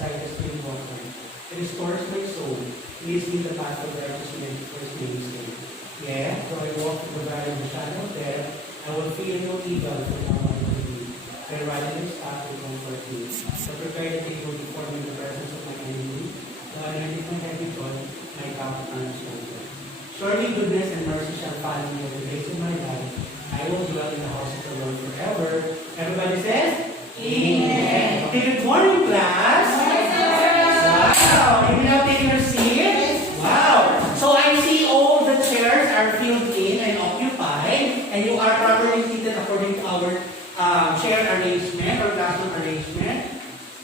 beside the spring water. It restores my soul. Leads me the path of righteousness for his name's sake. Yeah, so I walk through the valley of the shadow of death. I will fear no evil, for thou art with me. Thy rod and thy staff will comfort me. So prepare the table before me in the presence of my enemy. God, and I take my head with God, my cup and shoulder. Surely goodness and mercy shall follow me all the days of my life. I will dwell in the house of the Lord forever. Everybody says, Amen. Okay, good morning, class. Wow. Are you now taking your seat? Wow. So I see all the chairs are filled in and occupied, and you are properly seated according to our chair arrangement or classroom arrangement,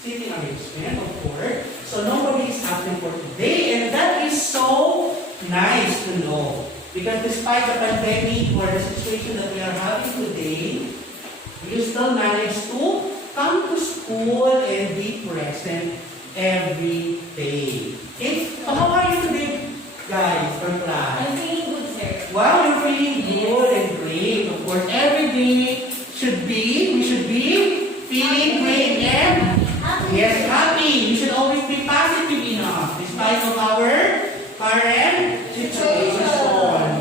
seating arrangement, of course. So nobody is absent for today, and that is so nice to know. Because despite the pandemic or the situation that we are having today, you still manage to come to school and be present every day. So how are you today, guys, from class? I'm feeling good, sir. Wow, you're feeling good and great. Of course, every day we should be feeling great and yes, happy. We should always be positive enough, despite of our current situation.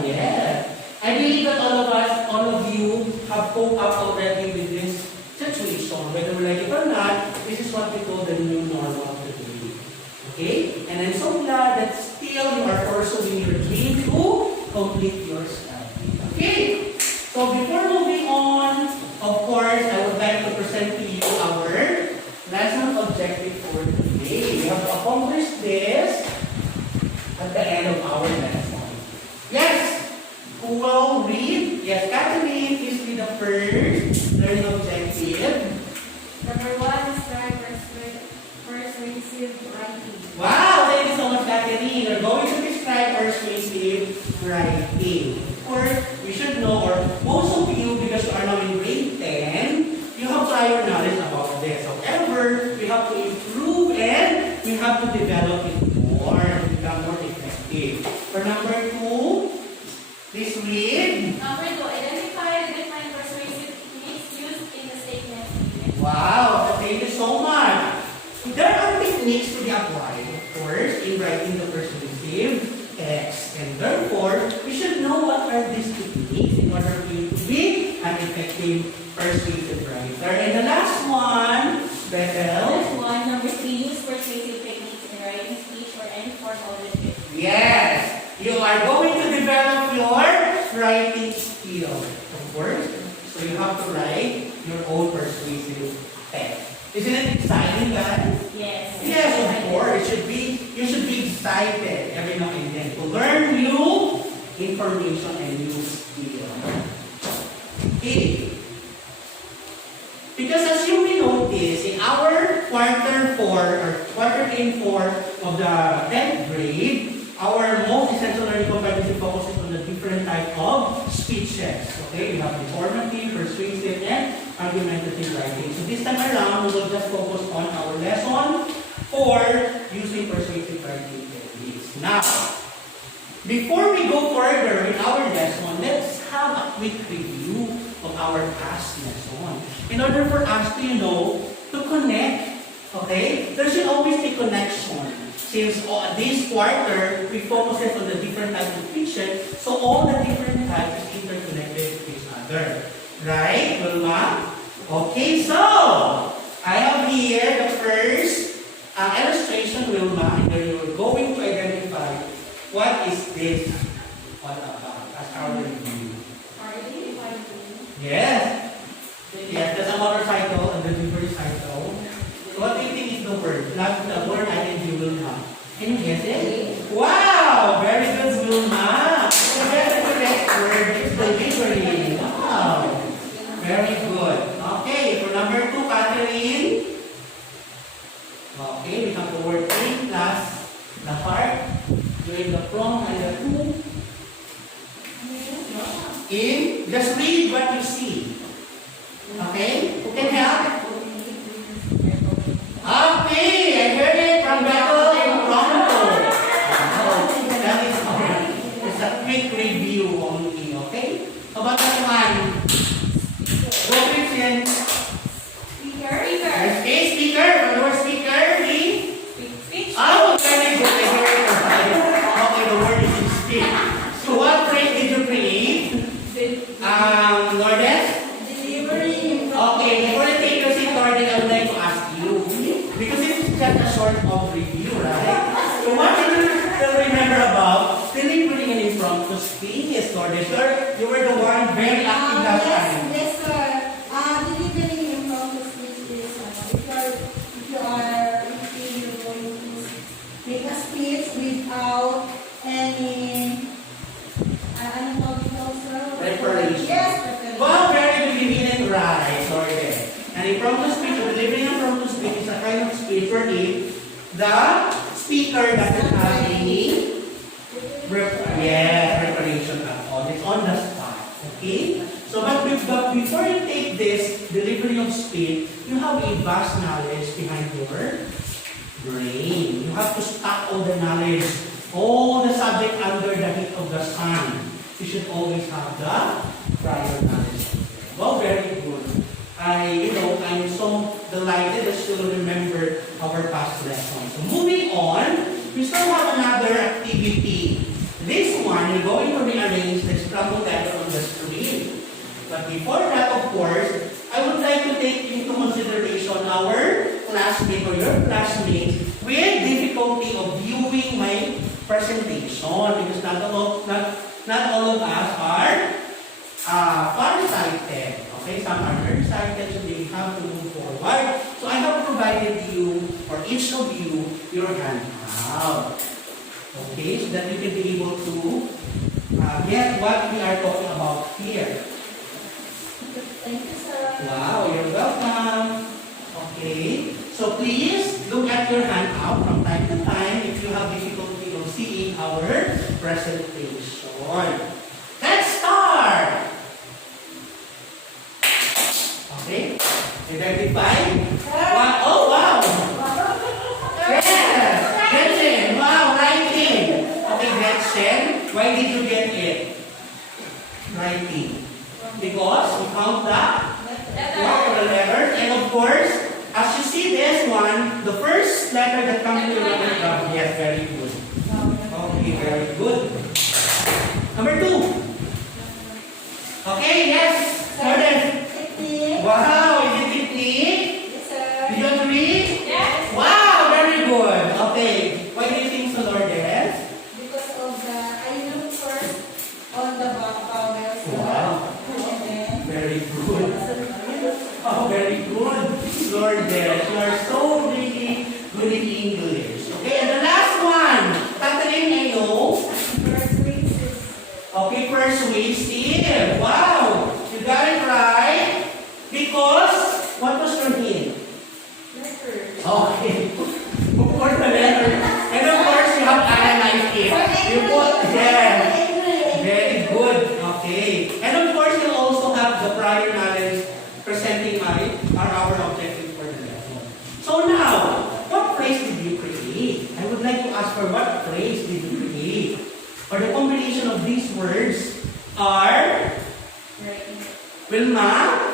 Yeah. I believe that all of you have coped up already with this situation. Whether we like it or not, this is what we call the new normal today. Okay? And I'm so glad that still you are pursuing your dream to complete your study. Okay? So before moving on, of course, I would like to present to you our lesson objective for today. We have accomplished this at the end of our lesson. Yes! Who will read? Yes, Catherine, please read the first learning objective. Number 1, start persuasive writing. Wow! Thank you so much, Catherine. We're going to describe persuasive writing. Of course, we should know, or most of you, because you are now in grade 10, you have prior knowledge about this. However, we have to improve and we have to develop it more and become more effective. For number 2, please read. Number 2, identify the different persuasive techniques used in the statement. Wow, thank you so much. There are techniques to be applied, of course, in writing the persuasive text. And therefore, we should know what are these techniques in order for you to be an effective persuasive writer. And the last one, Bethel. Last one, number 3, use persuasive techniques in writing speech or any formal description. Yes, you are going to develop your writing skill, of course. So you have to write your own persuasive text. Isn't it exciting, guys? Yes. Yes, of course. You should be excited every now and then to learn new information and new skill. Okay. Because as you may notice, in our quarter 4 or quarter 4 of the 10th grade, our most essential learning competency focuses on the different type of speeches. Okay, we have informative, persuasive, and argumentative writing. So this time around, we will just focus on our lesson for using persuasive writing techniques. Now, before we go further in our lesson, let's have a quick review of our past lesson. In order for us to, to connect, okay, there should always be connection. Since this quarter, we focus on the different types of fiction, so all the different types is interconnected with each other. Right, Wilma? Okay, so, I have here the first illustration, Wilma, and then you're going to identify what is this all about as our review. Yes. Yes, there's a motorcycle and the delivery cycle. So what do you think is the word? Not the word I think you will have. Can you guess it? Wow! Very good, Wilma. So that's the correct word. It's delivery. Wow. Very good. Okay, for number 2, Catherine. Okay, we have the word in plus the heart during the from and the to. In, just read what you see. Okay? Who can help? Okay, I heard it from Bethel and Toronto. That is good. It's a quick review only, okay? How about that one? Go, Christian. Speaker. Okay, speaker. What was speaker? sort of review, right? So what did you still remember about delivering an impromptu speech, Lourdes? You were the one very active last time. Yes, sir. Delivering impromptu speech is, if you're going to make a speech without any, ano tawag ito, sir? Preparation. Yes, preparation. Well, very good, you mean it right, Lourdes. An impromptu speech or delivering an impromptu speech is a kind of speech wherein the speaker doesn't have any preparation at all. It's on the spot. Okay? So, but before you take this delivery of speech, you have a vast knowledge behind your brain. You have to stock all the knowledge, all the subject under the heat of the sun. You should always have the prior knowledge. Well, very good. I'm so delighted that you will remember our past lessons. So moving on, we still have another activity. This one, you're going to rearrange the scrambled letter on the screen. But before that, of course, I would like to take into consideration our classmate or your classmate with difficulty of viewing my presentation because not all of us are far-sighted. Okay, some are nearsighted, so they have to move forward. So I have provided you, or each of you, your handout. Okay, so that you can be able to get what we are talking about here. Thank you, sir. Wow, you're welcome. Okay, so please look at your handout from time to time if you have difficulty of seeing our presentation. Let's start! Okay, identify. Oh, wow! Yes! Gretchen! Wow, writing! Okay, Gretchen, why did you get it? Writing. Because we count the letters, and of course, as you see this one, the first letter that comes to your letter, yes, very good. Okay, very good. Number 2. Okay, yes, Jordan. Wow, is it technique? Yes, sir. Did you agree? Yes. Wow, very good. Okay, why do you think so, Lourdes? Because of the, I look first on the vowels. Wow. And then, Very good. Oh, very good. Lourdes, you are so really good in English. Okay, and the last one. Catherine, I know. persuasive. Okay, persuasive. Wow, you got it right. Because, what was your hint? Letters. Okay. Of course, the letter. And of course, you have analyzed it. You put, yeah. Very good. Okay. And of course, you also have the prior knowledge presenting our objective for the lesson. So now, what phrase did you create? I would like to ask for what phrase did you create? Or the combination of these words are Wilma?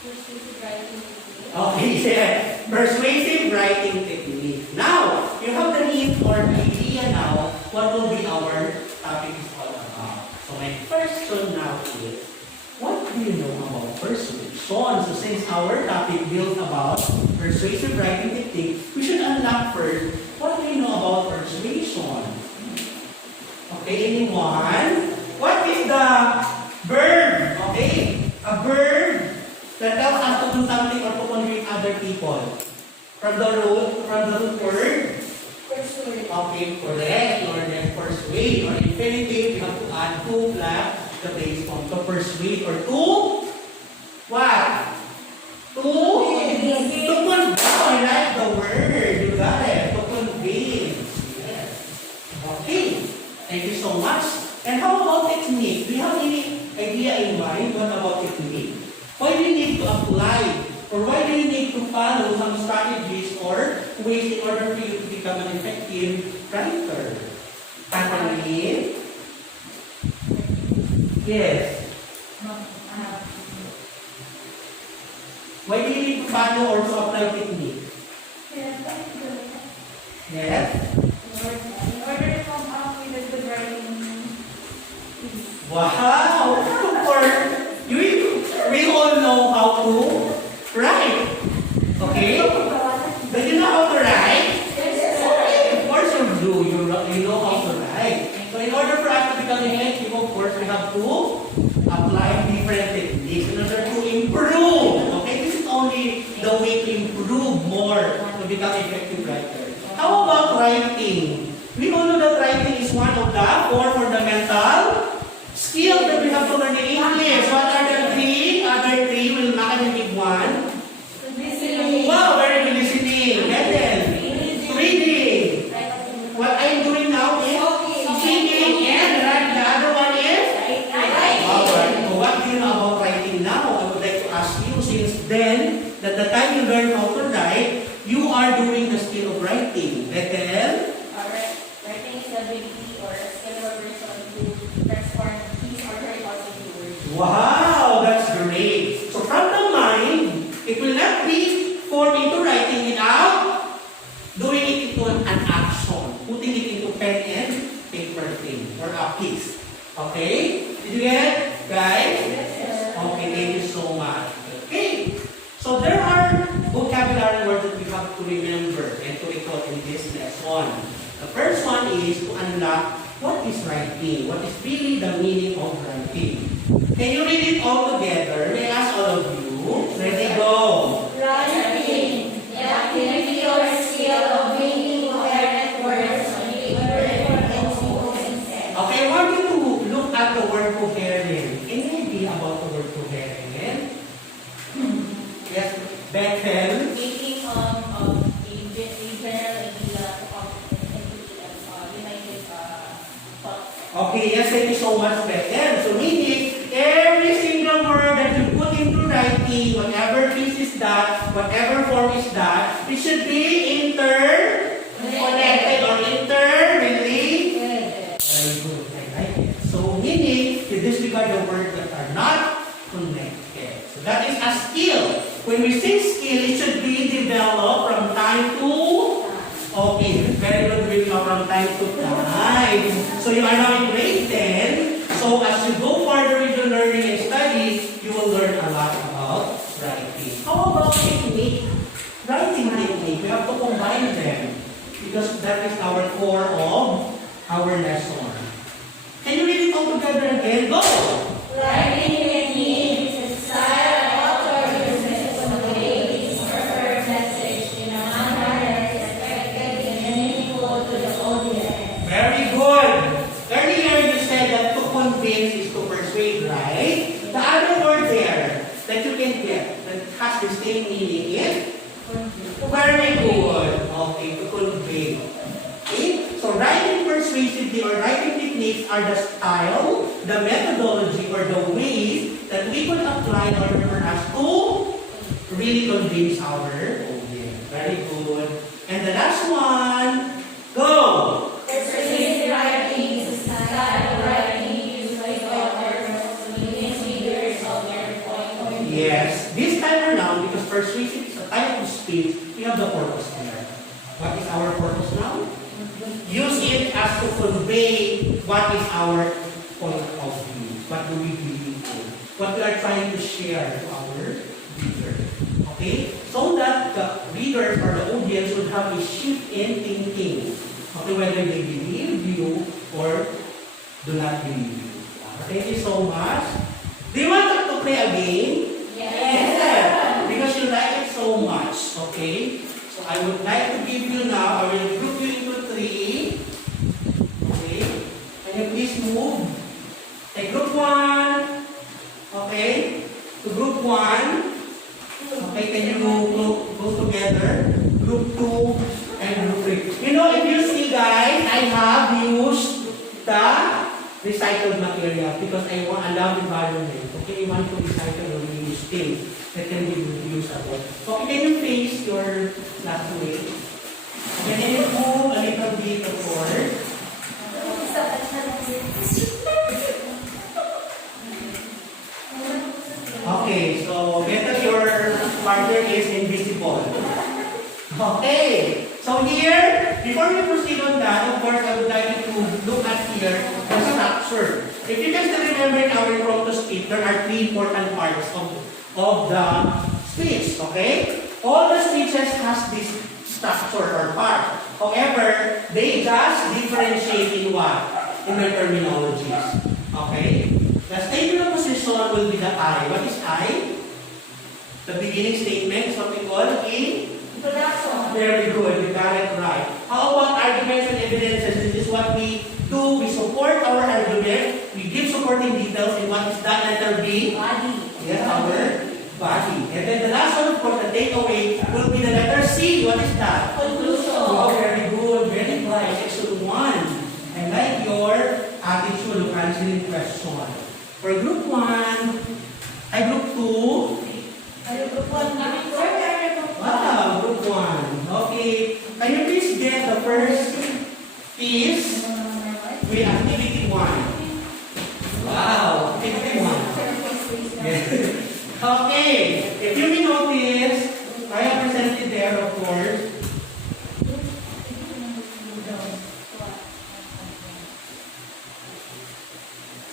Persuasive writing technique. Okay, yeah. Persuasive writing technique. Now, you have the hint or idea now what will be our topic is all about. So my question now is, what do you know about persuasion? So since our topic builds about persuasive writing technique, we should unlock first, what do you know about persuasion? Okay, anyone? What is the verb? Okay, a verb that tells us to do something or to convince other people. From the root word. Persuade. Okay, correct. Or then persuade. Or infinitive, you have to add to plus the base form. So persuade or to what? To convince. I like the word. You got it. To convince. Yes. Okay. Thank you so much. And how about technique? Do you have any idea in mind? What about technique? Why do you need to apply? Or why do you need to follow some strategies or ways in order for you to become an effective writer? Kathleen? Yes. Why do you need to follow or to apply technique? Yes? In order to come up with a good writing. Wow! We all know how to write. Okay? Do you know how to write? have to apply different techniques in order to improve. Okay, this is only the way to improve more to become effective writer. How about writing? We all know that writing is one of the four fundamental skills that we have to learn in English. What are the three? Other three will not give one. Listening. Wow, very good listening. And then reading. What I'm doing now is singing, and the other one is alright. So what do you know about writing now? I would like to ask you, since then, that the time you learn how to write, you are doing the skill of writing. Bethel? Alright, writing is the ability or skill of a person to transform his or her thoughts into words. Wow, that's great. So from the mind, it will not be formed into writing without doing it into an action, putting it into pen and paper thing or a piece. Okay? Did you get it, guys? Okay, thank you so much. Okay. So there are vocabulary words that we have to remember and to recall in this lesson. The first one is to unlock what is writing, what is really the meaning of writing. Can you read it all together? May I ask all of you? Ready, go. Writing, the activity or skill of making coherent words on paper and simple sentences. Okay, I want you to look at the word coherent. Any idea about the word coherent? Yes, Bethel. Making a general idea to come into united thoughts. Okay, yes, thank you so much, Bethel. So meaning, every single word that you put into writing, whatever piece is that, whatever form is that, it should be interconnected or interrelated. Very good, I like it. So meaning, you disregard the words that are not connected. So that is a skill. When we say skill, it should be developed from time to... Okay, very good, from time to time. So you are now in grade 10. So as you go further with your learning and study, you will learn a lot about writing. How about technique? Writing technique, we have to combine them because that is our core of our lesson. Can you read it all together again? Go! Writing technique is a style an author uses to convey his preferred message in a manner that is effective and meaningful to the audience. Very good. Earlier you said that to convince is to persuade, right? The other word there that you can get that has the same meaning is very good. Okay, to convey. Okay? So writing persuasively or writing techniques are the style, the methodology, or the ways that we could apply in order for us to really convince our audience. Very good. And the last one, go! Persuasive writing is a style of writing used by authors to convince readers of their point of view. Yes. This time around, because persuasive is a type of speech, we have the purpose there. What is our purpose now? Use it as to convey what is our point of view. What do we believe in? What we are trying to share to our reader. Okay? So that the readers or the audience would have a shift in thinking. Okay, whether they believe you or do not believe you. Thank you so much. Do you want to play a game? Yes. Because you like it so much. Okay? So I would like to give you now, I will group you into 3. Okay? Can you please move? Okay, group 1. Okay? To group 1. Okay, can you go together? Group 2 and group 3. You know, if you see guys, I have used the recycled material because I love environment. Okay, I want to recycle or reuse things that can be reusable. So can you face your classmate? Okay, can you move a little bit forward? Okay, so better your partner is invisible. Okay, so here, before we proceed on that, of course, I would like you to look at here the structure. If you can still remember in our impromptu speech, there are 3 important parts of the speech, okay? All the speeches has this structure or part. However, they just differentiate in what? In their terminologies. Okay? one will be the I. What is I? The beginning statement is what we call Introduction. very good. You got it right. How about arguments and evidences? This is what we do. We support our argument. We give supporting details. And what is that letter B? Body. Yes, our body. And then the last one, of course, the takeaway will be the letter C. What is that? Conclusion. Oh, very good. Very nice. Section 1. I like your attitude of answering question. For group 1, group 2. Group 1. Wow, group 1. Okay. Can you please get the first piece with activity 1? Wow, activity 1. Okay. If you may notice, I have presented there, of course.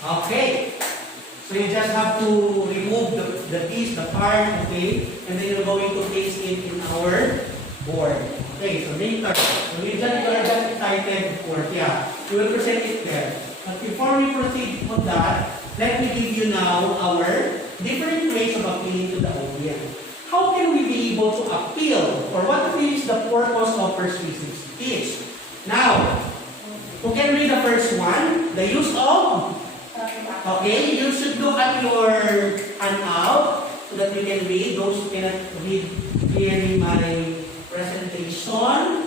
Okay. So you just have to remove the piece, the part, okay? And then you're going to paste it in our board. Okay, so later, when you are just excited, of course, yeah, you will present it there. But before we proceed with that, let me give you now our different ways of appealing to the audience. How can we be able to appeal, or what is the purpose of persuasive speech? Now, who can read the first one? The use of? Okay, you should look at your handout so that you can read. Those who cannot read clearly my presentation.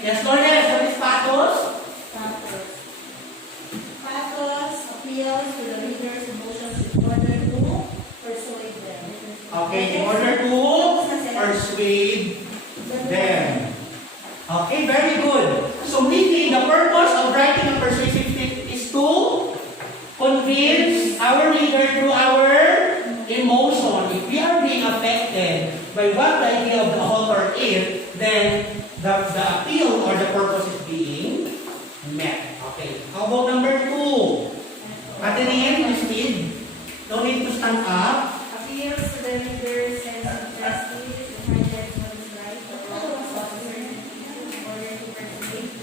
Yes, Lourdes, what is pathos? Pathos appeals to the reader's emotions in order to persuade them. Okay, in order to persuade them. Okay, very good. So meaning the purpose of writing a persuasive speech is to convince our reader through our emotion. If we are being affected by what the idea of the author is, then the appeal or the purpose is being met. Okay. How about number 2? Catherine, please read. No need to stand up. Appeals to the reader's sense of justice, the hardness of his life, the wrong of certainty, in order to persuade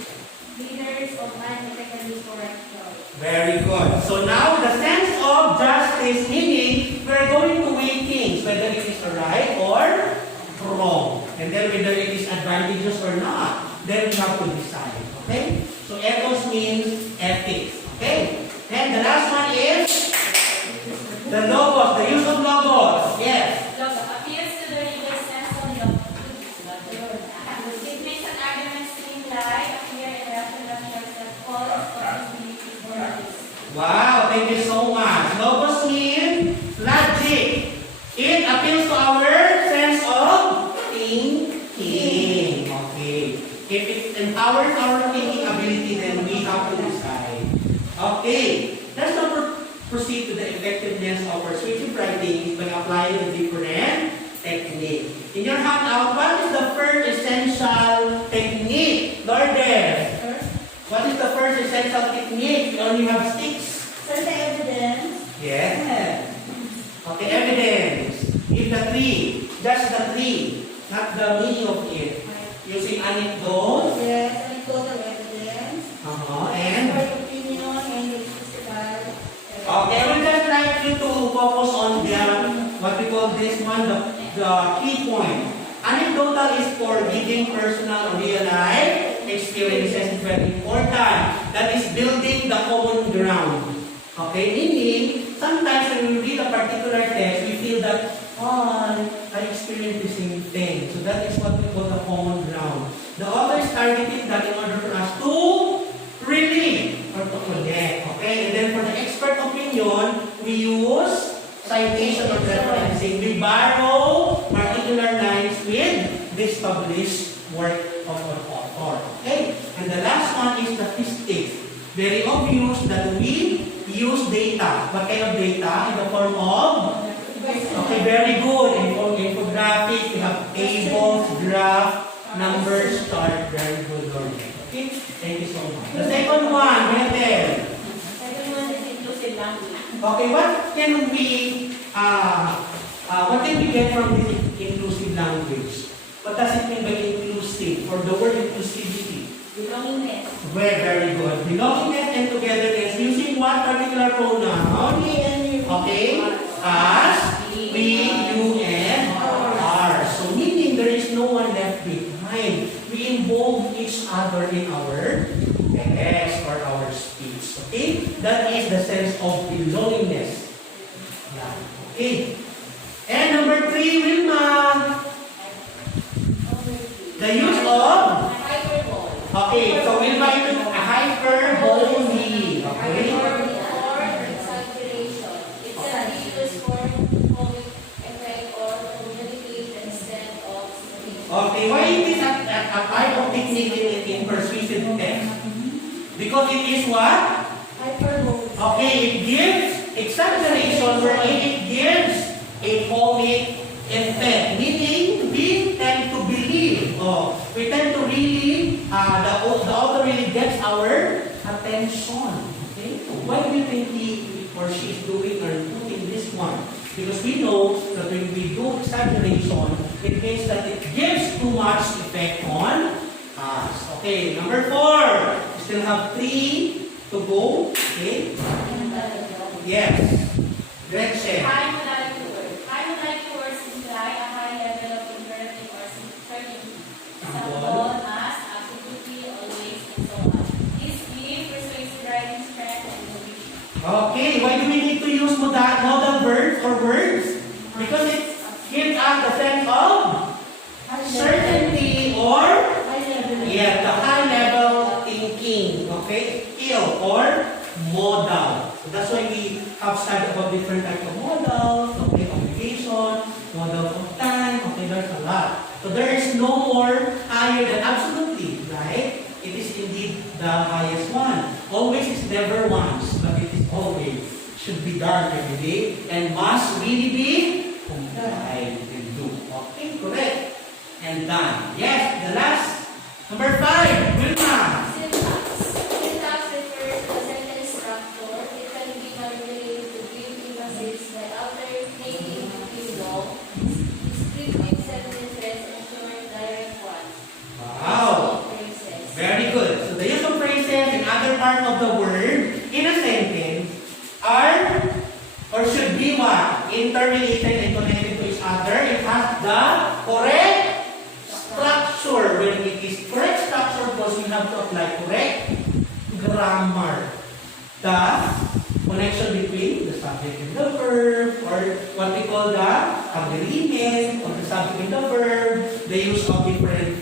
readers of an effectively correct choice. Very good. So now the sense of justice, meaning we're going to weigh things, whether it is right or wrong. And then whether it is advantageous or not. Then we have to decide. Okay? So ethos means ethics. Okay? And the last one is the logos, the use of logos. Yes. Logo appeals to the reader's sense of justice. It makes an argument seem like appear in rational that false possibilities or this. Wow, thank you so much. Logos means logic. It appeals to our sense of thinking. Okay. If it empowers our thinking ability, then we have to decide. Okay. Let's now proceed to the effectiveness of persuasive writing by applying a different technique. In your handout, what is the first essential technique? Lourdes, what is the first essential technique? We only have 6. Send the evidence. Yes. Okay, evidence. Give the 3. Just the 3. Not the meaning of it. Using anecdote. Yes, anecdotal evidence. And? Expert opinion and statistical evidence. Okay, I would just like you to focus on the, what we call this one, the key point. Anecdotal is for giving personal or real life experiences. Is very important. That is building the common ground. Okay, meaning, sometimes when we read a particular text, we feel that, oh, I experienced the same thing. So that is what we call the common ground. The author is targeting that in order for us to relate or to connect. Okay, and then for the expert opinion, we use citation or referencing. We borrow particular lines with this published work of an author. Okay, and the last one is statistics. Very obvious that we use data. What kind of data? In the form of? Okay, very good. Infographics, we have tables, graph, numbers, chart. Very good, Lord. Okay, thank you so much. The second one, Method. Second one is inclusive language. Okay, what can we get from this inclusive language? What does it mean by inclusive? Or the word inclusivity? Belongingness. Very good. Belongingness and togetherness using what particular pronoun? Okay? as we, you, and are. So meaning there is no one left behind. We involve each other in our text or our speech. Okay? That is the sense of belongingness. Yeah. Okay. And number 3, Wilma. The use of? Hyperbole. Okay, so Wilma use a hyperbole. Okay? Or exaggeration. It can be used for comic effect or to communicate the extent of speech. Okay, why it is a type of technique in persuasive text? Because it is what? Hyperbole. Okay, it gives exaggeration wherein it gives a comic effect. Meaning, we tend to believe. We tend to really, the author really gets our attention. Okay? Why do you think he or she is doing or putting this one? Because we know that when we do exaggeration, it means that it gives too much effect on us. Okay, number 4. We still have 3 to go. Okay? Yes. Gretchen. High modality words. High modality words imply a high level of imperative or certainty. Example as, absolutely, always, and so on. These give persuasive writing strength and conviction. Okay, why do we need to use modal verbs or words? Because it gives us the sense of certainty or the high level thinking. Okay, skill or modal. So that's why we have studied about different types of modals. Okay, obligation, modal of time. Okay, there's a lot. So there is no more higher than absolutely, right? It is indeed the highest one. Always is never once, but it is always. Should be done every day and must really be complied and do. Okay, correct. And done. Yes, the last. Number 5, Wilma. Syntax. Syntax refers to a sentence structure. It can be manipulated to give emphasis by alternating between long, descriptive sentences and short, direct ones. Wow. Phrases. Very good. So the use of phrases and other part of the word in a sentence are or should be what? Interrelated and connected to each other. It has the correct structure. When it is correct structure, because we have to apply correct grammar. The connection between the subject and the verb, or what we call the agreement of the subject and the verb, the use of different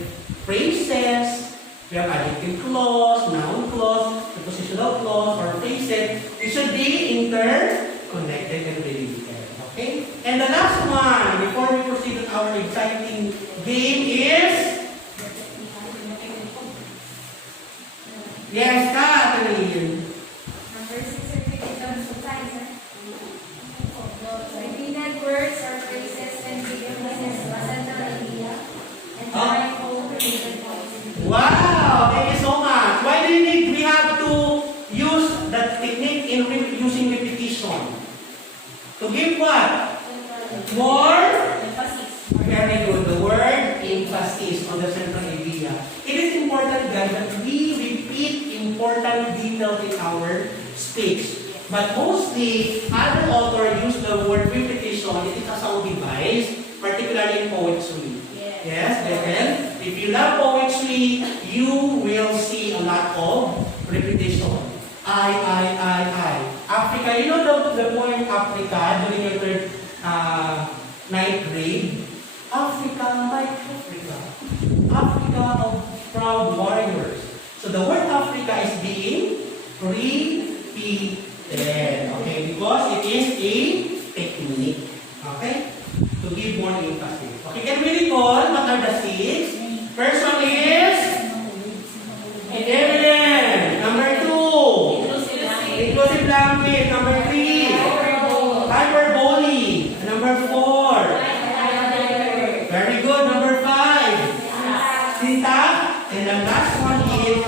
phrases. We have adjective clause, noun clause, prepositional clause, or phrases. It should be interconnected and related. Okay? And the last one, before we proceed with our exciting game is... Yes, Catherine. Number 6, certificate of science. Repeated words or phrases can be emphasis a central idea and drive home related points. Wow! Thank you so much. Why do we have to use that technique in using repetition? To give what? More? Emphasis. Very good. The word emphasis on the central idea. It is important, guys, that we repeat important details in our speech. But mostly, other authors use the word repetition. It is a sound device, particularly in poetry. Yes, then if you love poetry, you will see a lot of repetition. I. Africa, you know the poem Africa during your third, 9th grade? Africa, like Africa. Africa of proud warriors. So the word Africa is being repeated. Okay, because it is a technique. Okay? To give more emphasis. Okay, can we recall what are the 6? First one is evidence. Number 2, inclusive language. Number 3, hyperbole. Number 4, very good. Number 5, syntax. And the last one is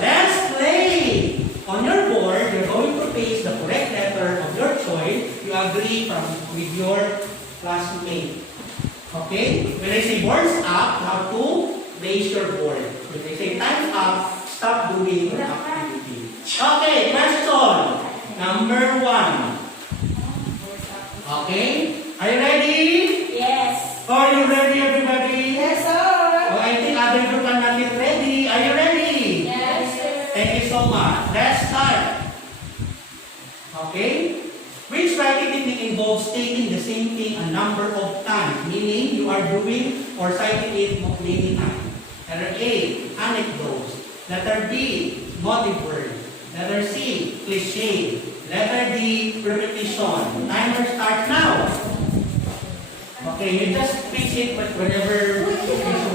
let's play. On your board, you're going to paste the correct letter of your choice. You agree with your classmate. Okay? When I say boards up, you have to raise your board. When I say time's up, stop doing the activity. Okay, question. Number 1. Okay? Are you ready? Yes. Are you ready, everybody? Yes, sir. Oh, I think other group are not yet ready. Are you ready? Yes, sir. Thank you so much. Let's start. Okay? Which writing technique involves stating the same thing a number of times, meaning you are doing or citing it many times. Letter A, anecdotes. Letter B, motive word. Letter C, cliche. Letter D, repetition. Timer starts now. Okay, you just fix it whenever you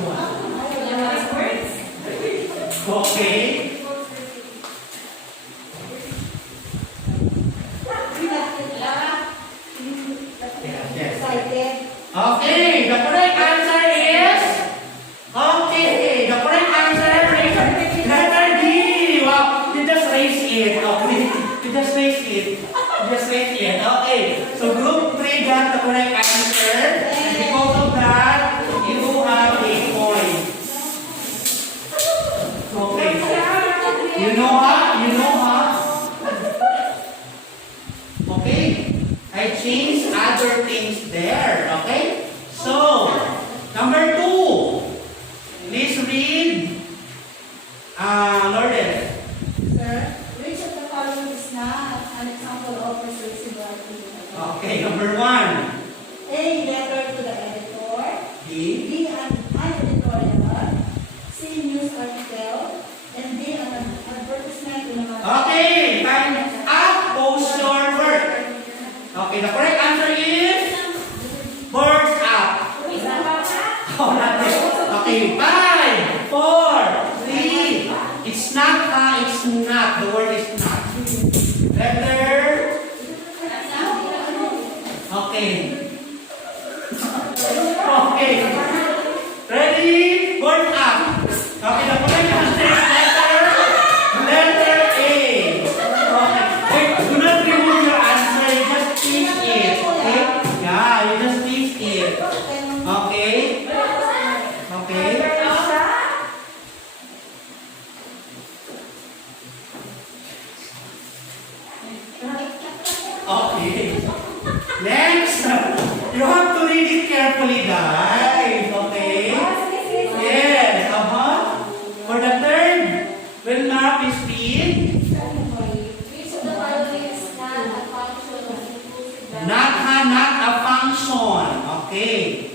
want. Okay. Yes. Okay, the correct answer is the correct answer is letter D. Wow, you just raise it. Okay, you just raise it. You just raise it. Okay, so group 3 got the correct answer, and because of that, you have a point. Okay, you know what? You know what? Okay, I changed other things there. Okay, so number 2, please read. Lourdes. Sir, which of the following is not an example of persuasive writing? Okay, number 1. A, letter to the editor. B. B, an editorial. C, news article. And D, an advertisement in a magazine. Okay, time up. Post your work. Okay, the correct answer is birds up. Oh, not it. Okay, 5, 4, 3. It's not. It's not. The word is not. Letter. Okay. Okay. Ready? Bird up. Okay, the correct answer is letter A. Okay. Wait, do not remove your answer. You just fix it. Okay? Yeah, you just fix it. Okay? Okay? Okay. Next, you have to read it carefully, guys. Okay? Yes. For the third, will not be speed. Which of the following is not a function of inclusive language? Not a function. Okay.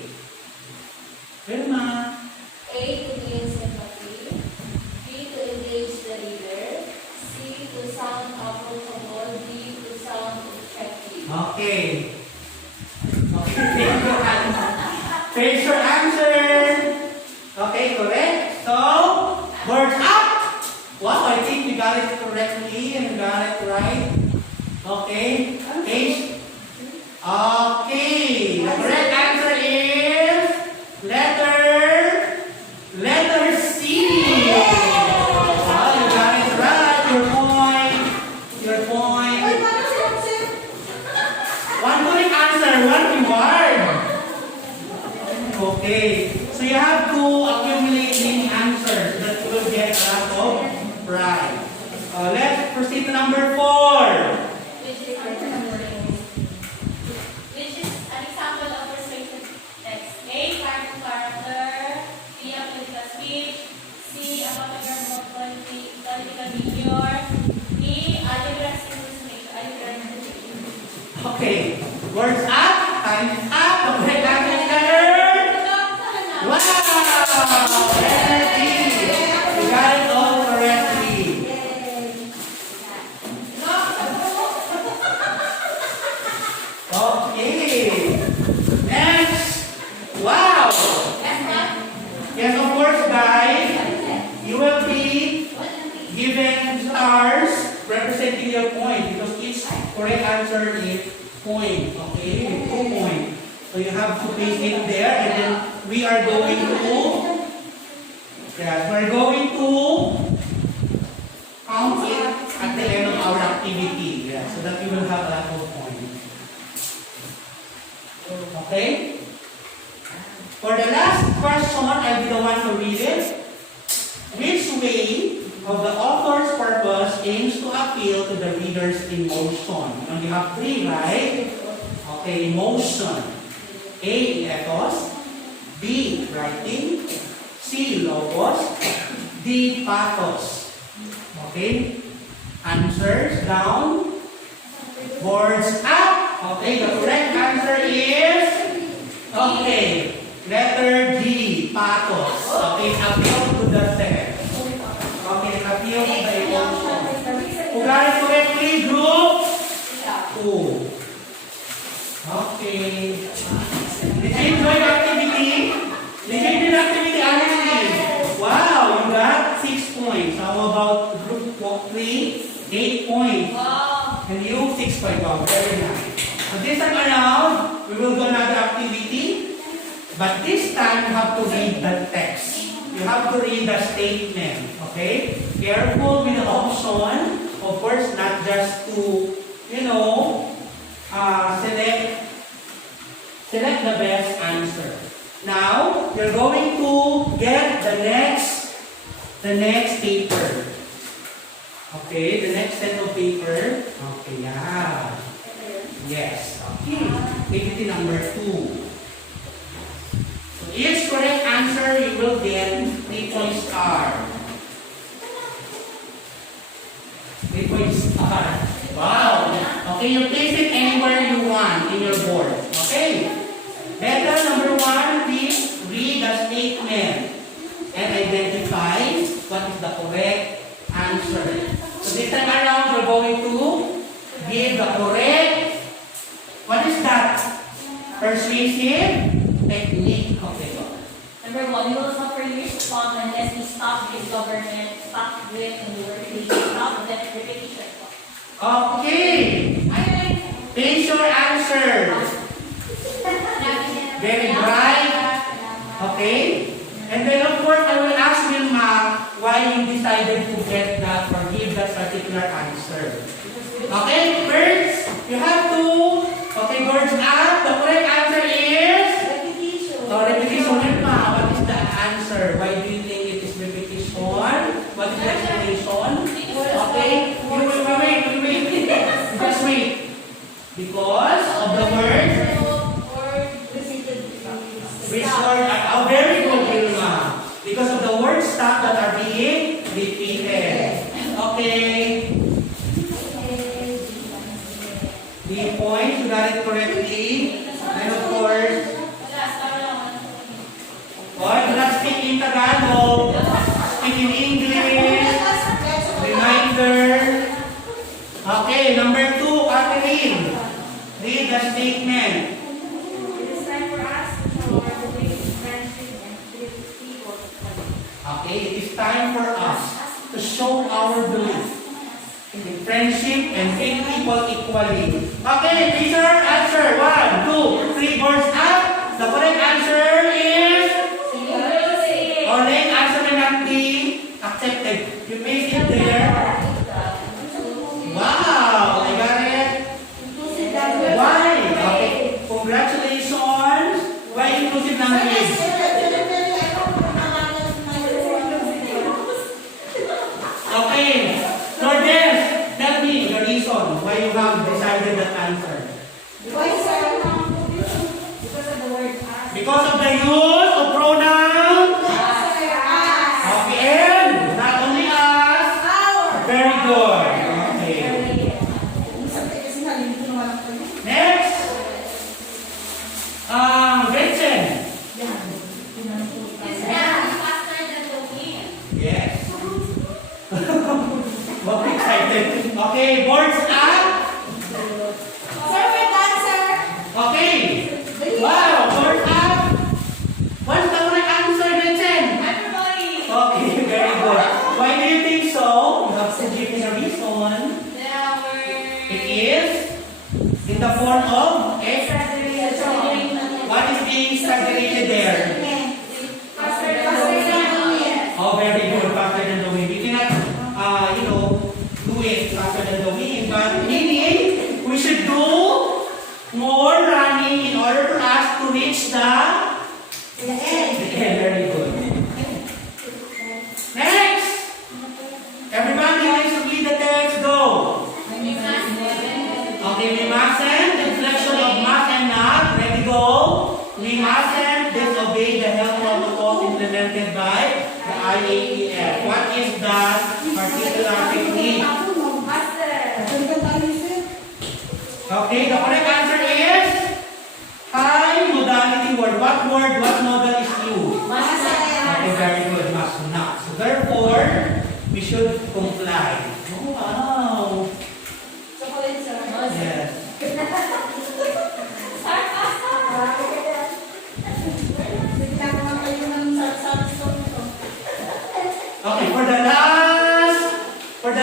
Wilma. A, to gain sympathy. B, to engage the reader. C, to sound approachable. D, to sound objective. Okay. Okay. Face your answer. Okay, correct. So, words up. Wow, I think we got it correctly and we got it right. Okay. Face. Okay. The correct answer is letter C. Wow, you got it right. Your point. Your point. One correct answer, one reward. Okay. So you have to accumulate many answers that you will get a lot of prize. Let's proceed to number 4. Which is an example of persuasive text. A, cartoon character. B, a political speech. C, a photograph of political figure. D, a liberal representation. Okay. Words up. Time is up. The correct answer is letter. Wow! Letter D. You got it all correctly. Okay. Next. Wow. Yes, of course, guys. You will be given stars representing your point because each correct answer is point. Okay, 2 points. So you have to place it there, and then we are going to. Yes, we're going to count it at the end of our activity. Yeah, so that you will have a lot of points. Okay? For the last question, I'll be the one to read it. Which way of the author's purpose aims to appeal to the reader's emotion? You only have 3, right? Okay, motion. A, ethos. B, writing. C, logos. D, pathos. Okay? Answers down. Boards up. Okay, the correct answer is, okay, letter D, pathos. Okay, appeal to the text. Okay, appeal to the emotion. Who got it correctly, group? 2. Okay. Did you enjoy the activity? Did you enjoy the activity, honestly? Wow, you got 6 points. How about group 3? 8 points. Wow. And you 6 points. Wow, very nice. So this time around, we will do another activity. But this time, you have to read the text. You have to read the statement. Okay? Careful with the option. Of course, not just to, select the best answer. Now, you're going to get the next paper. Okay, the next set of paper. Okay, yeah. Yes. Okay. Activity number 2. So each correct answer, you will get 3 point star. 3 point star. Wow. Okay, you place it anywhere you want in your board. Okay. Letter number 1, please read the statement and identify what is the correct answer. So this time around, we're going to give the correct, what is that? Persuasive technique. Okay, go. Number 1, we will suffer years to come unless we stop this government, stop doing and the work, stop the repetition. Okay. Place your answer. Very bright. Okay. And then of course, I will ask Wilma why you decided to get that or give that particular answer. Okay, first, you have to, okay, boards up. The correct answer is? Repetition. Repetition. Wilma, what is the answer? Why do you think it is repetition? What is the explanation? Okay, you will wait. Just wait. Because of the word? Which word? Oh, very good, Wilma. Because of the word stop that are being repeated. Okay. 3 points. You got it correctly. And of course, do not speak in Tagalog. Speak in English. Reminder. Okay, number 2, Catherine. Read the statement. Okay, it is time for us to show our belief in friendship and treat people equally. Okay, teacher, answer. 1, 2, 3, boards up. The correct answer is? Correct answer may not be accepted. You place it there. Wow, I got it. Why? Okay, congratulations. Why inclusive language? Okay, Lourdes, tell me the reason why you have decided that answer. Because of the word us. Because of the use of pronoun. Okay, and not only us. Very good. Okay. Next. Gretchen. Is that faster than the wind? Yes. What excited. Okay, boards up. Perfect answer. Okay. Wow, boards up. What's the correct answer, Gretchen? Everybody! Okay, very good. Why do you think so? You have to give me a reason. It is in the form of X. What is being exaggerated there? Oh, very good. Faster than the wind. We cannot, do it faster than the wind. But meaning, we should do more running in order for us to reach the end. Very good. Next! Everybody, let's read the text. Go! Okay, we mustn't. Inflection of must and presented by the IATF. What is that particular technique? Okay, the correct answer is high modality word. What modal is used? Okay, very good. Must not. So therefore, we should comply. Oh, wow. Yes. Okay, for the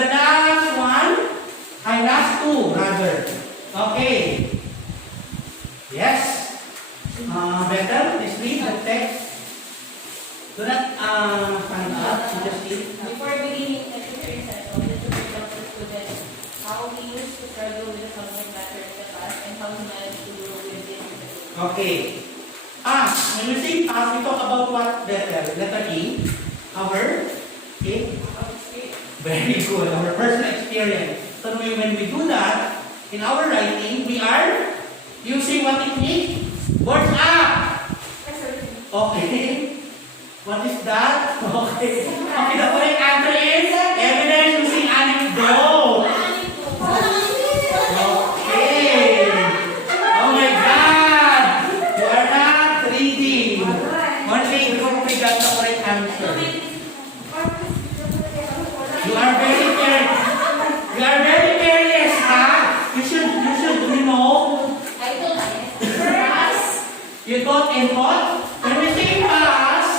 last one, last two rather. Okay. Yes. Better, please read the text. Do not stand up. Just read. Before beginning the tutoring session, the tutor tells the student how he used to struggle with the subject matter in the past and how he managed to deal with it in the future. Okay. When we say past, we talk about what letter? Letter E. Our. Okay. Very good. Our personal experience. So when we do that, in our writing, we are using what technique? Words up. Okay. What is that? Okay. Okay, the correct answer is evidence using anecdote. Okay. Oh my God. You are not reading. Only group we got the correct answer. You are very careless. You are very careless, huh? You should, you know. You thought and thought. When we say past,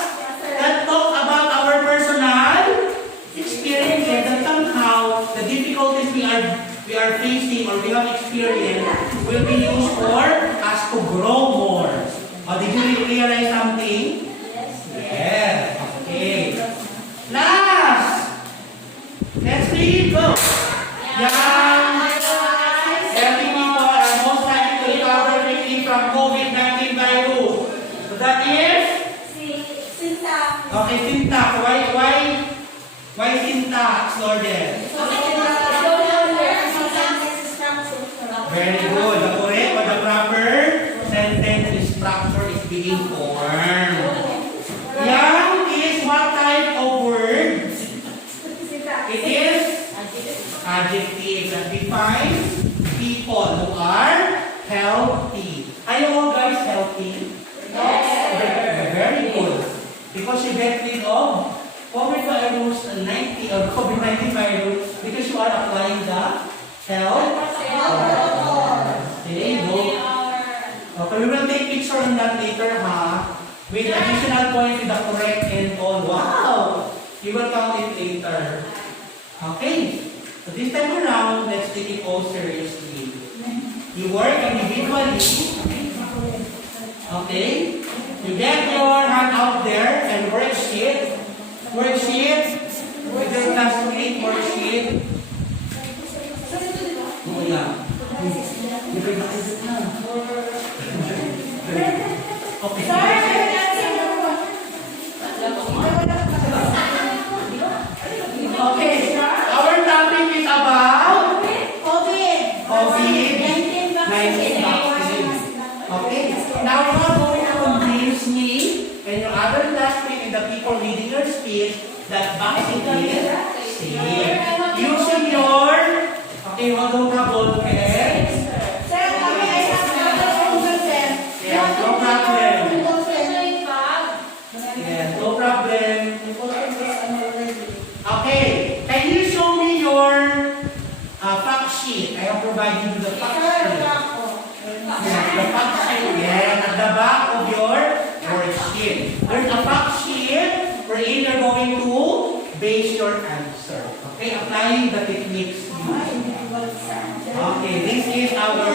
that talk about our personal experiences and somehow the difficulties we are facing or we have experienced will be used for us to grow more. Did you realize something? Yes. Okay. Last. Let's read. Go. Yeah. Every people are most likely to recover quickly from COVID-19 virus. So that is? Okay, syntax. Why syntax, Lorden? Very good. The correct or the proper sentence structure is being formed. Young is what type of word? It is adjective that defines people who are healthy. Are you all guys healthy? Yes. Very good. Because you get rid of COVID-19 or COVID-19 virus because you are applying the health. Okay, go. Okay, we will take picture on that later, with additional points with the correct and all. Wow! You will count it later. Okay. So this time around, let's take it all seriously. You work individually. Okay. You get your hand out there and worksheet. With your classmate, worksheet. Oh yeah. Okay. Okay. Our topic is about COVID-19 vaccine. Okay. Now you are going to convince me and your other classmates and the people reading your speech that vaccine is safe. Using your vocabulary, okay? Yes, no problem. Yes, no problem. Okay, can you show me your fact sheet? I have provided you the fact sheet. Yes, the fact sheet. Yes, at the back of your worksheet. There's a fact sheet wherein you're going to base your answer. Okay, applying the techniques used. Okay, this is our.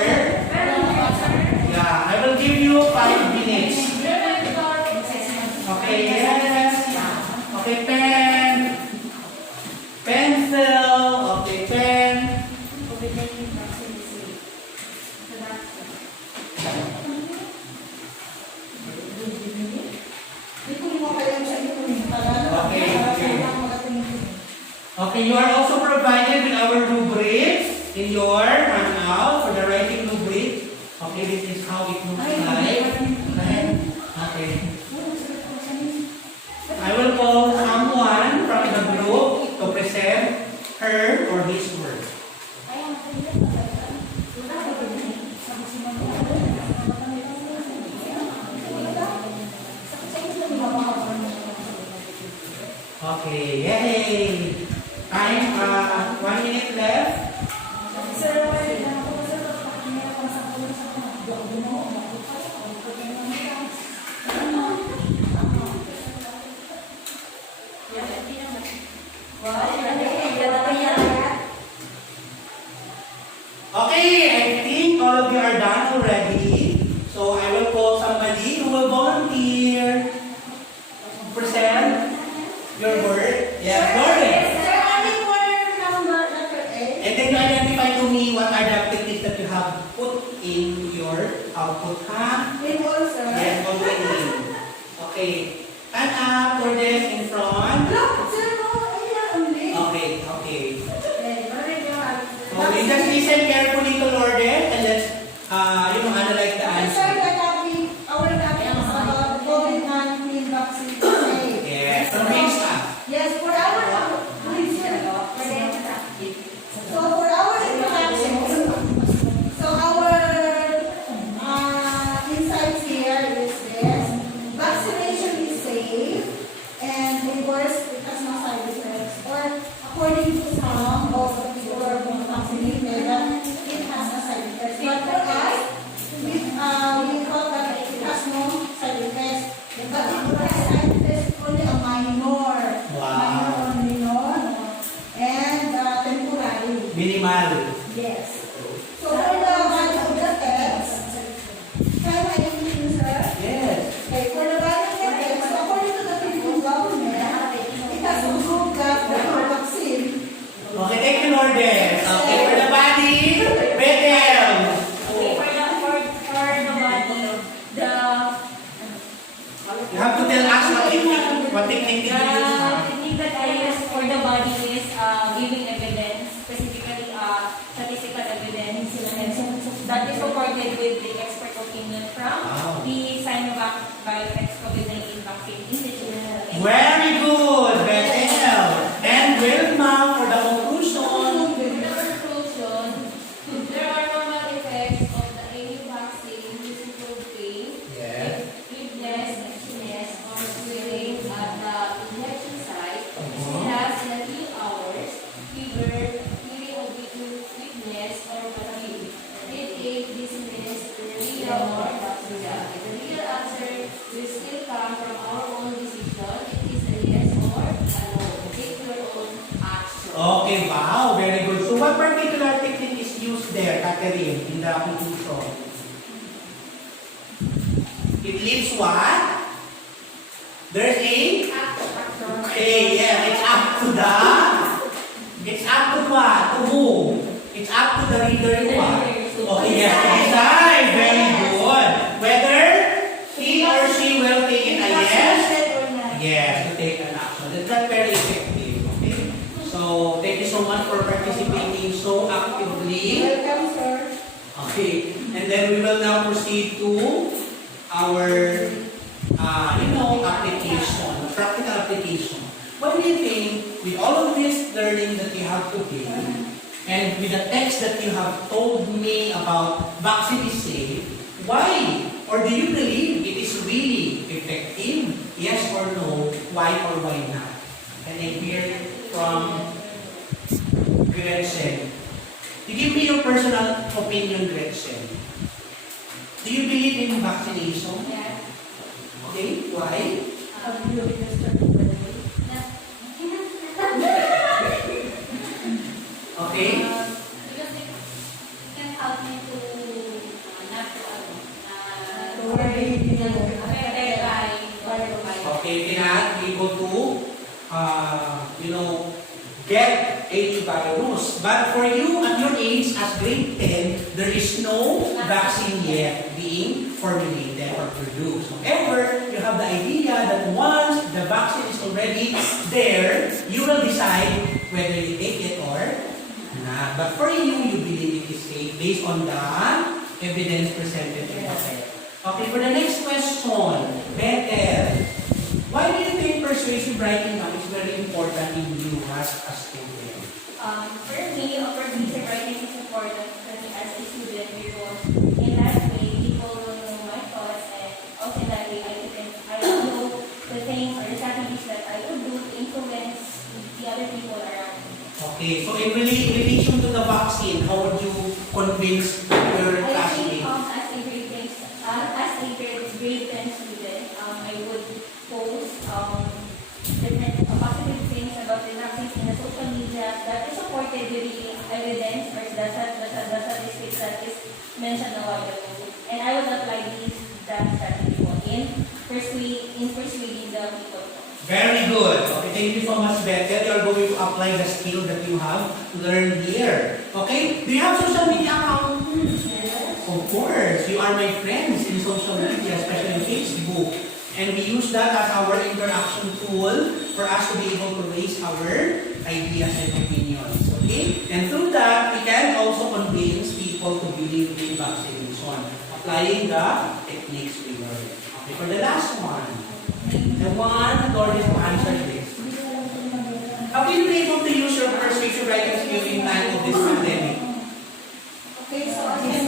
Yeah, I will give you 5 minutes. Okay, yes. Okay, pen. Pencil. Okay, pen. Okay, you are also provided with our rubrics in your handout for the writing rubric. Okay, this is how it looks like. Okay. I Okay. Time, 1 minute left. Sir, wala na ako sa pagkakanya kung sa kulo sa Okay, I think all of you are done already. So I will call somebody who will volunteer. Present your work. Yeah, Lauren. Sir, only for number letter A. And then you identify to me what are the activities that you have put in your output, huh? In all, sir. Yes, already. Okay. Stand up for this in front. Look, sir, no, ayan only. Okay, okay. Okay, already have. So we just listen carefully to Lourdes and let's, analyze the Sir, answer. the topic, our topic is about COVID-19 vaccine. Yes, from main staff. Yes, for our please, sir. So for our introduction, so our insights here is this: vaccination is safe and reverse it has no side effects. Or according to some of the people who are being vaccinated, it has no side effects. But for us, we thought that it has no side effects. But it has side effects only a minor. Wow. Minor only, no? And temporary. Minimal. Yes. So for the value of the text, can I explain, sir? Yes. Okay, for the value of the text, so according to the Philippine government, it has approved that the vaccine. Okay, thank you, Lourdes. Okay, for the body, Bethel. Okay, for the body, You have to tell us what technique did you use. the technique that I use for the body is giving evidence, specifically statistical evidence, that is supported with the expert opinion from Wow. the Sinovac Biotech's COVID-19 vaccine institute. Very good, Bethel. And Wilma for the conclusion. In the conclusion, there are normal effects of the AU vaccine which include pain, Yes. weakness, itchiness, or swelling at the injection site, last in a few hours, fever, feeling of weakness or fatigue, headache, dizziness, diarrhea, or nausea. The real answer will still come from our own decision. It is a yes or a no. Take your own action. Okay, wow, very good. So what particular technique is used there, Catherine, in the conclusion? It leaves what? There's a? Okay, yeah, it's up to what? To whom? It's up to the reader to what? Okay, yes, to decide. Very good. Whether he or she will take it a yes? Yes, to take an action. That's very effective. Okay? So, thank you so much for participating so actively. Welcome, sir. Okay, and then we will now proceed to our, application, practical application. What do you think, with all of this learning that you have today, and with the text that you have told me about vaccine is safe, why? Or do you believe it is really effective? Yes or no? Why or why not? Can I hear from Gretchen? You give me your personal opinion, Gretchen. Do you believe in vaccination? Yes. Okay, why? Okay. Because it can help me to not to affected by Okay, cannot be able to, get any virus. But for you at your age, as grade 10, there is no vaccine yet being formulated or produced. However, you have the idea that once the vaccine is already there, you will decide whether you take it or not. But for you, you believe it is safe based on the evidence presented in the text. Okay, for the next question, Bethel, why do you think persuasive writing is very important in you as a student? For me, persuasive writing is important because as a student, because in that way, people will know my thoughts and also in that way, I will know the things or the strategies that I will do to influence the other people Okay, so in relation to the vaccine, how would you convince your I think classmates? as a grade 10 student, I would post different positive things about the vaccines in the social media that is supported with the evidence or the statistics that is mentioned a while ago. And I would apply these strategies in persuading the people. Very good. Okay, thank you so much, Bethel. You are going to apply the skill that you have learned here. Okay? Do you have social media account? Yes. Of course. You are my friends in social media, especially Facebook. And we use that as our interaction tool for us to be able to raise our ideas and opinions. Okay? And through that, we can also convince people to believe in vaccination, applying the techniques we learned. Okay, for the last one, the one who already answered this. Have you been able to use your persuasive writing skill in time of this pandemic? Okay, so I can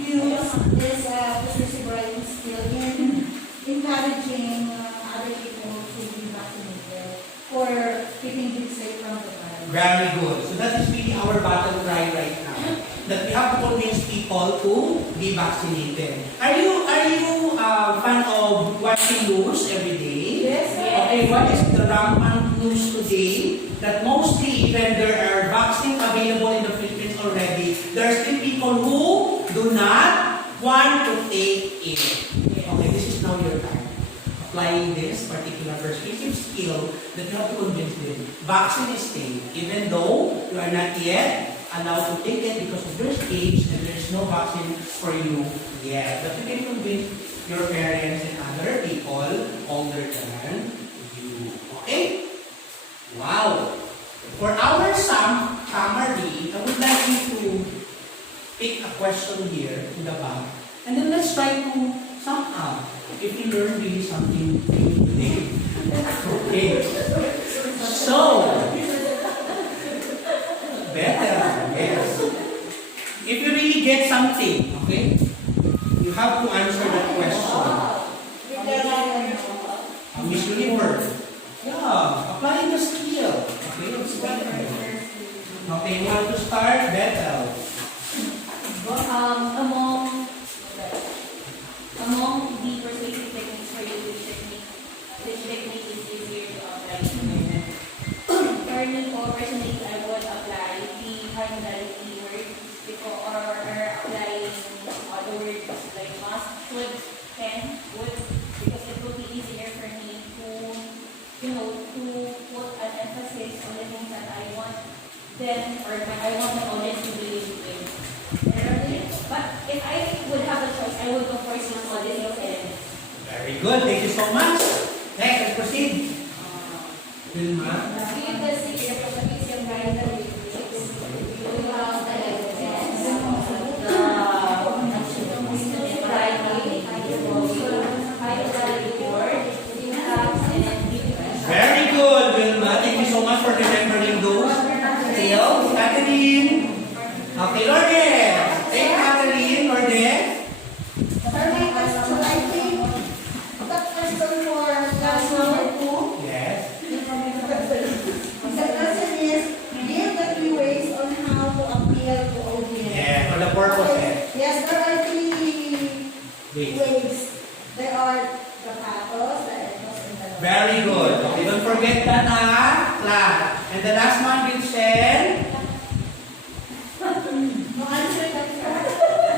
use this persuasive writing skill in encouraging other people to be vaccinated or keeping them safe from the virus. Very good. So that is really our battle cry right now. That we have to convince people to be vaccinated. Are you fan of watching news every day? Yes, sir. Okay, what is the rampant news today? That mostly even there are vaccines available in the Philippines already, there are still people who do not want to take it. Okay, this is now your time. Applying this particular persuasive skill that you have to convince them. Vaccine is safe, even though you are not yet allowed to take it because of your age and there is no vaccine for you yet. But you can convince your parents and other people older than you. Okay? Wow! For our summary, I would like you to pick a question here in the back and then let's try to sum up if you learn really something new today. Okay. So, better, yes. If you really get something, okay, you have to answer that question. Miss Universe. Yeah, applying the skill. Okay, let's wait. Okay, you have to start better. Among the persuasive techniques for you, which technique is easier to apply? For me, personally, I would apply the high modality words before or applying other words like must, should, can, would, because it will be easier for me to, to put an emphasis on the things that I want them or I want my audience to believe in. But if I would have a choice, I would of course use all these elements. Very good. Thank you so much. Next, let's proceed. Vilma. Give the secret of the museum writer you have the evidence, Very good, Vilma. Thank you so much for remembering those skills. Catherine. Okay, Lourdes. Hey, Catherine, Lourdes. Sir, my question, I think the question for class number 2, Yes. the question is, give the 3 ways on how to appeal to audience. Yeah, for the purposes. Yes, there are 3 Wait. ways. There are the pathos, the ethos, and the Very good. Okay, don't forget that, class. And the last one, Vincent. no answer that.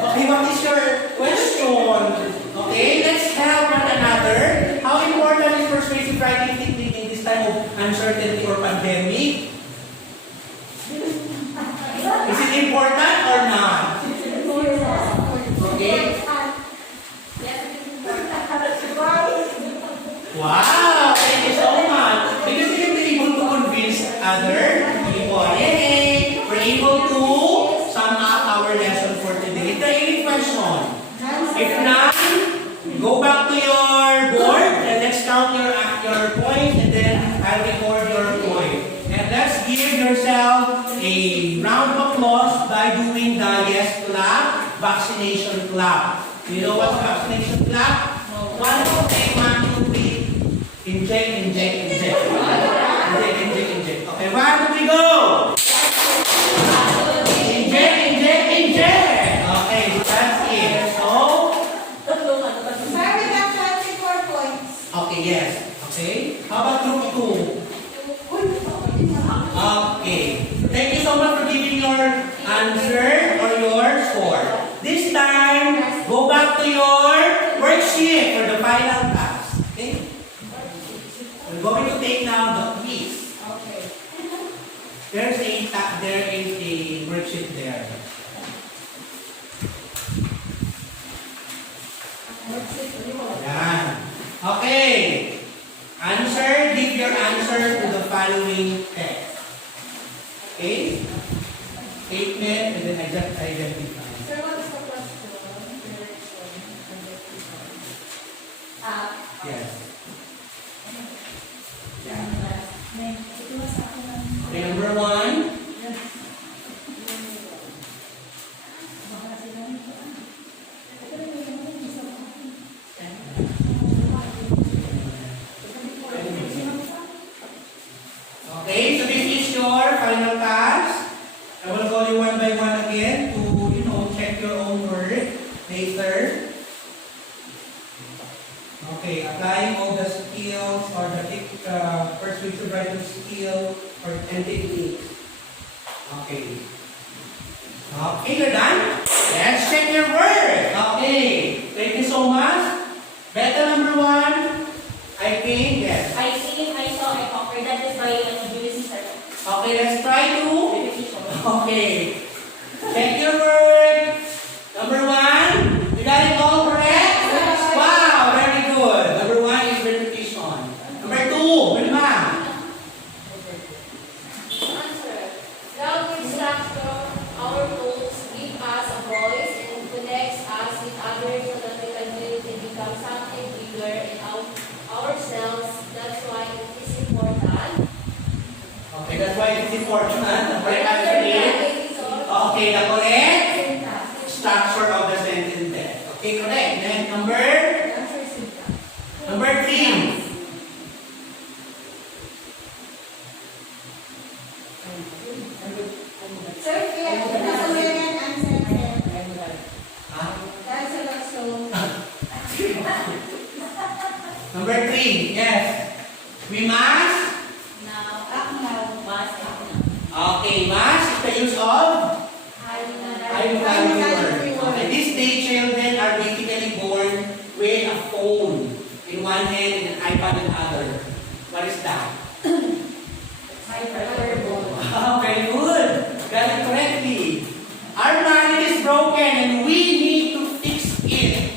Okay, what is your question? Okay, let's help one another. How important is persuasive writing technique in this time of uncertainty or pandemic? Is it important or not? Okay. Wow, thank you so much. Because we were able to convince other people. Yay! We're able to sum up our lesson for today. Is there any question? If not, go back to your board and let's count your points and then I'll record your point. And let's give yourself a round of applause by doing the yes clap, vaccination clap. You know what's vaccination clap? 1, 2, 3, inject, inject, inject. Inject, inject, inject. Okay, 1, 2, 3, go! Okay. Thank you so much for giving your answer or your score. This time, go back to your worksheet for the final task. Okay? We're going to take now the quiz. Okay. There is a worksheet there. Yan. Okay. Answer, give your answer to the following text. Okay? Statement and then identify. Sir, what is the question? Yes. Ito na sa akin ang... Okay, number 1. Okay, so this is your final task. I will call you one by one again to, check your own work later. Okay, applying all the skills or the persuasive writing skill and techniques. Okay. Okay, you're done? Let's check your work. Okay, thank you so much. Beta number 1, I think, yes. I think I saw a cocker. That is why Julius is there. Okay, let's try to. Repetition. Okay. Check your work. Number 1, you got it all correct? Wow, very good. Number 1 is repetition. Number 2, Wilma. Answer. Language structure, our tools give us a voice and connects us with others so that we can build and become something bigger in ourselves. That's why it is important. Okay, that's why it's important. The correct answer is, okay, the correct structure of the sentence there. Okay, correct. Then number 3. Sir, nasa William answer. Huh? That's a lot so. Number 3, yes. We must. Now, Act now. must act now. Okay, must is the use of I'm value word. Okay, these day children are basically born with a phone in one hand and an iPad in the other. What is that? My firstborn. Wow, very good. Got it correctly. Our mind is broken and we need to fix it.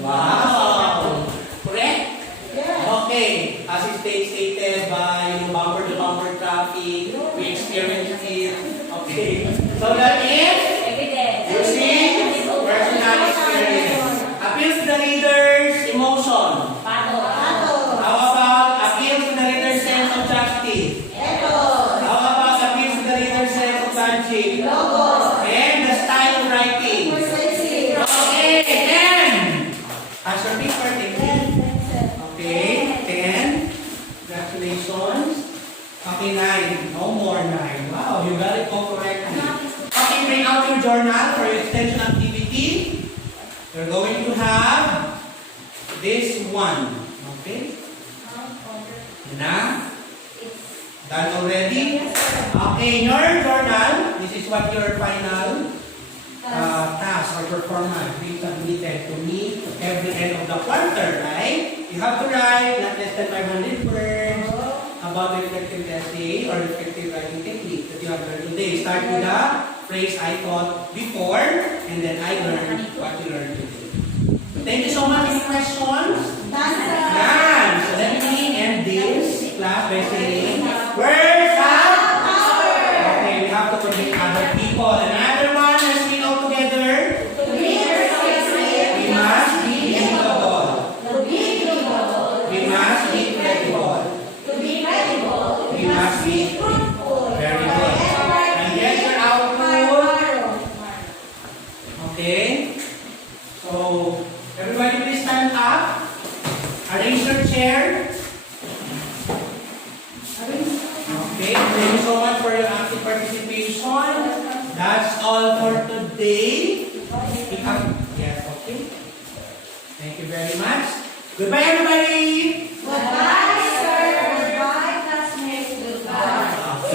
Wow. Correct? Yeah. Okay. As is stated by bumper-to-bumper traffic, we experienced it. Okay. So that is Evidence. using personal experience. Appeals to the reader's emotion. Pato. How about appeals to the reader's sense of justice? How about appeals to the reader's sense of logic? And the style of writing. Okay, 10. As your paper, okay, 10. Congratulations. Okay, 9. No more 9. Wow, you got it all correctly. Okay, bring out your journal for your extension activity. You're going to have this one. Okay? Na? Done already? Okay, in your journal, this is what your final task or performance being submitted to me every end of the quarter, right? You have to write not less than 500 words about the reflective essay or reflective writing technique that you have learned today. Start with the phrase I thought before, and then I learned what you learned today. Thank you so much. Any questions? None. So let me end this class by saying, words have power. Okay, we have to convince other people. Another one, let's read all together. We must be immutable. We must be credible. We must be very good. And get your output. Okay. So, everybody please stand up. Arrange your chair. Okay, thank you so much for your active participation. That's all for today. Yes, okay. Thank you very much. Goodbye, everybody. Goodbye, sir. Goodbye, classmates. Goodbye. Okay.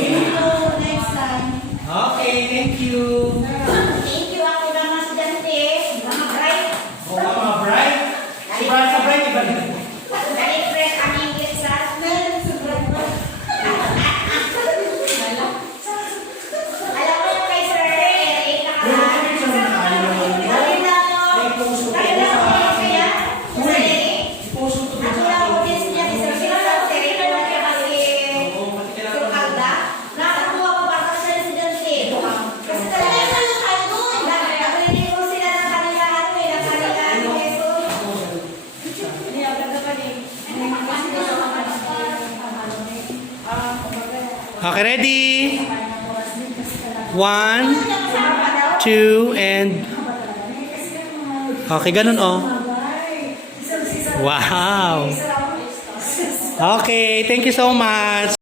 Okay, ready? 1, 2, and... Okay, ganun oh. Wow. Okay, thank you so much.